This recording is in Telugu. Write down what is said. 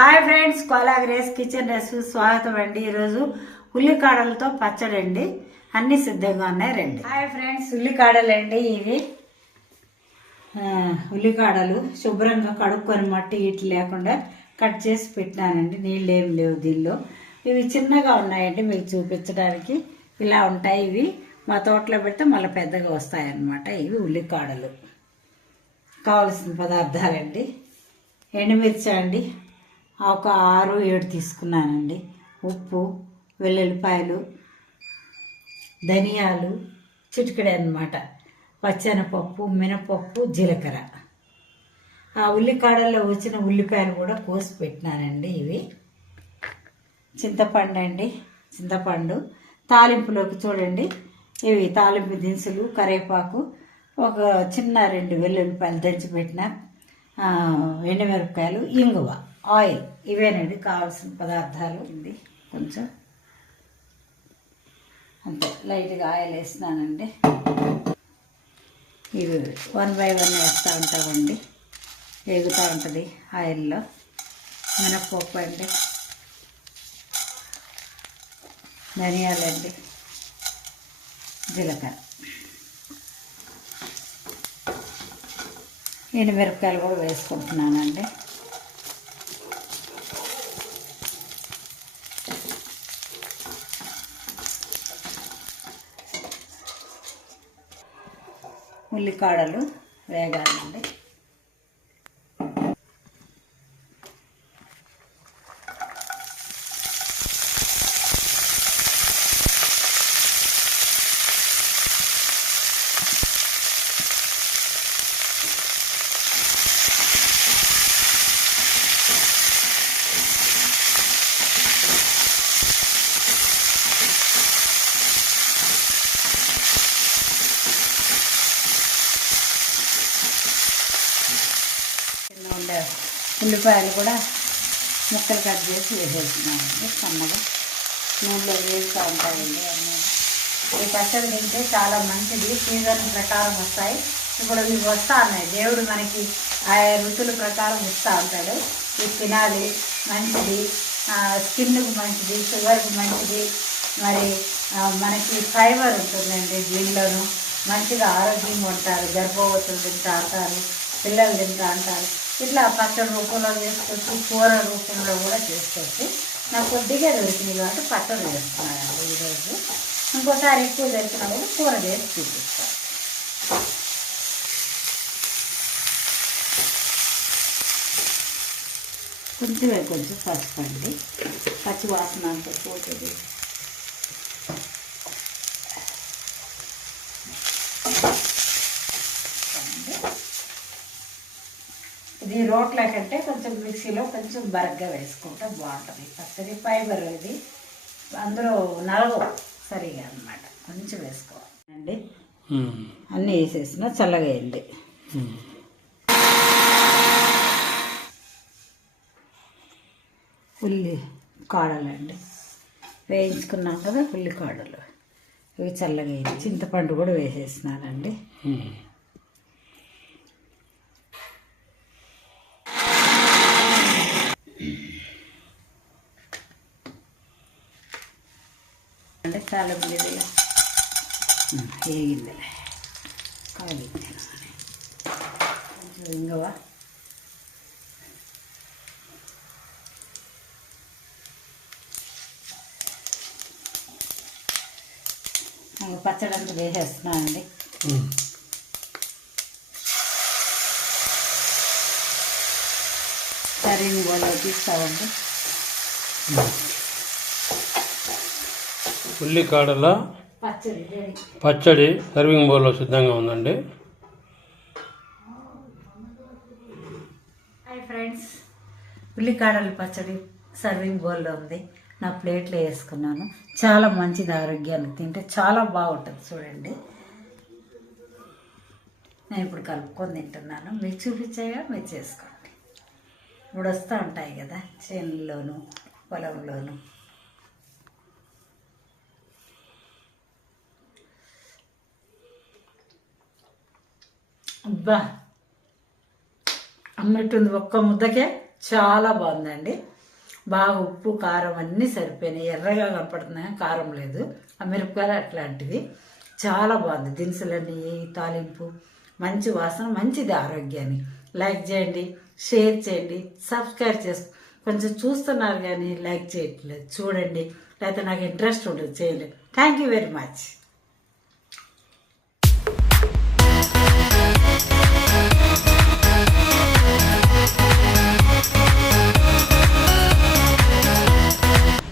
Hi friends Kola Grace kitchen recipe స్వాగతం అండి. ఈరోజు ఉల్లికాడలతో పచ్చడి అండి. అన్ని సిద్ధంగా ఉన్నాయి రండి. హాయ్ ఫ్రెండ్స్ ఉల్లికాడలు అండి ఇవి. ఉల్లికాడలు శుభ్రంగా కడుక్కొని మట్టి ఇటు లేకుండా కట్ చేసి పెట్టినానండి. నీళ్ళు ఏం లేవు దీనిలో. ఇవి చిన్నగా ఉన్నాయండి మీకు చూపించడానికి. ఇలా ఉంటాయి ఇవి. మా తోటలో పెడితే మళ్ళీ పెద్దగా వస్తాయన్నమాట ఇవి ఉల్లికాడలు. కావలసిన పదార్థాలండి. ఎండుమిర్చి అండి. ఒక ఆరు ఏడు తీసుకున్నానండి. ఉప్పు వెల్లుల్లిపాయలు ధనియాలు చిటికడే అనమాట పచ్చెనపప్పు మినపప్పు జీలకర్ర. ఆ ఉల్లికాడల్లో వచ్చిన ఉల్లిపాయలు కూడా కోసి పెట్టినానండి ఇవి. చింతపండు అండి. చింతపండు. తాలింపులోకి చూడండి. ఇవి తాలింపు దినుసులు కరివేపాకు ఒక చిన్న రెండు వెల్లుల్లిపాయలు దంచి పెట్టిన ఎండుమిరపకాయలు ఇంగువ. ఆయిల్ ఇవేనండి కావాల్సిన పదార్థాలు. ఇది కొంచెం. అంతే. లైట్గా ఆయిల్ వేసినానండి ఇవి వన్ బై వన్ వేస్తూ ఉంటామండి. వేగుతూ ఉంటుంది ఆయిల్లో. మినప్పప్పు అండి. ధనియాలండి జీలకర్ర. ఎండుమిరపకాయలు కూడా వేసుకుంటున్నానండి. ఉల్లికాడలు వేగాలండి కింద ఉండే ఉల్లిపాయలు కూడా ముక్కలు కట్ చేసి వేసేస్తున్నామండి సన్నగా నూనెలో వేస్తూ ఉంటాయండి అన్నీ. ఈ పచ్చడి తింటే చాలా మంచిది. సీజన్ ప్రకారం వస్తాయి. ఇప్పుడు ఇవి వస్తా ఉన్నాయి దేవుడు మనకి ఆ రుచుల ప్రకారం ఇస్తూ ఉంటాడు. ఇది తినాలి మంచిది. స్కిన్కు మంచిది షుగర్కి మంచిది. మరి మనకి ఫైబర్ ఉంటుందండి దీనిలోనూ. మంచిగా ఆరోగ్యంగా ఉంటారు. గర్భవతులు తింటా అంటారు పిల్లలు తింటూ అంటారు ఇట్లా పచ్చడి రూపంలో చేసుకోవచ్చు కూర రూపంలో కూడా చేసుకోవచ్చు. నాకు కొద్దిగా దొరికింది కాబట్టి పచ్చడి వేస్తున్నానండి ఈరోజు. ఇంకోసారి ఎక్కువ దొరికినప్పుడు కూర చేసి చూపిస్తాను కొంచెమే కొంచెం పసుపు అండి. పచ్చి వాసన అంతా పోతుంది. ఇది రోట్ల కంటే కొంచెం మిక్సీలో కొంచెం బరగ్గా వేసుకుంటే బాగుంటుంది. పచ్చడి ఫైబర్ ఇది. అందులో నలగవు సరిగా అన్నమాట. కొంచెం వేసుకోవాలి అండి అన్నీ వేసేసిన చల్లగా అయింది. ఉల్లి కాడలండి. వేయించుకున్నాం కదా ఉల్లి కాడలు. ఇవి చల్లగా అయింది చింతపండు కూడా వేసేసినానండి. అంటే చాలా ఇది వేగిందిలే కాగింది కొంచెం ఇంగవా పచ్చడి అంతా వేసేస్తున్నానండి సరే వాళ్ళు తీస్తామండి ఉల్లికాడల పచ్చడి సర్వింగ్ బౌల్లో సిద్ధంగా ఉందండి. హాయ్ ఫ్రెండ్స్ ఉల్లికాడల పచ్చడి సర్వింగ్ బౌల్లో ఉంది. నా ప్లేట్లో వేసుకున్నాను. చాలా మంచిది ఆరోగ్యానికి తింటే చాలా బాగుంటుంది చూడండి. నేను ఇప్పుడు కలుపుకొని తింటున్నాను. మీకు చూపించాగా మీరు చేసుకోండి. ఇప్పుడు వస్తూ ఉంటాయి కదా చేనుల్లోను పొలంలోను. అబ్బా. అన్నట్టుంది ఒక్క ముద్దకే చాలా బాగుందండి. బాగా ఉప్పు కారం అన్నీ సరిపోయినాయి. ఎర్రగా కనపడుతున్నాయి? కారం లేదు. ఆ మిరపకాయలు అట్లాంటివి. చాలా బాగుంది. దినుసులన్నీ తాలింపు మంచి వాసన మంచిది ఆరోగ్యాన్ని. లైక్ చేయండి షేర్ చేయండి సబ్స్క్రైబ్ చేసు కొంచెం చూస్తున్నారు కానీ లైక్ చేయట్లేదు. చూడండి. లేకపోతే నాకు ఇంట్రెస్ట్ ఉండదు. చేయలేదు. Thank you very much.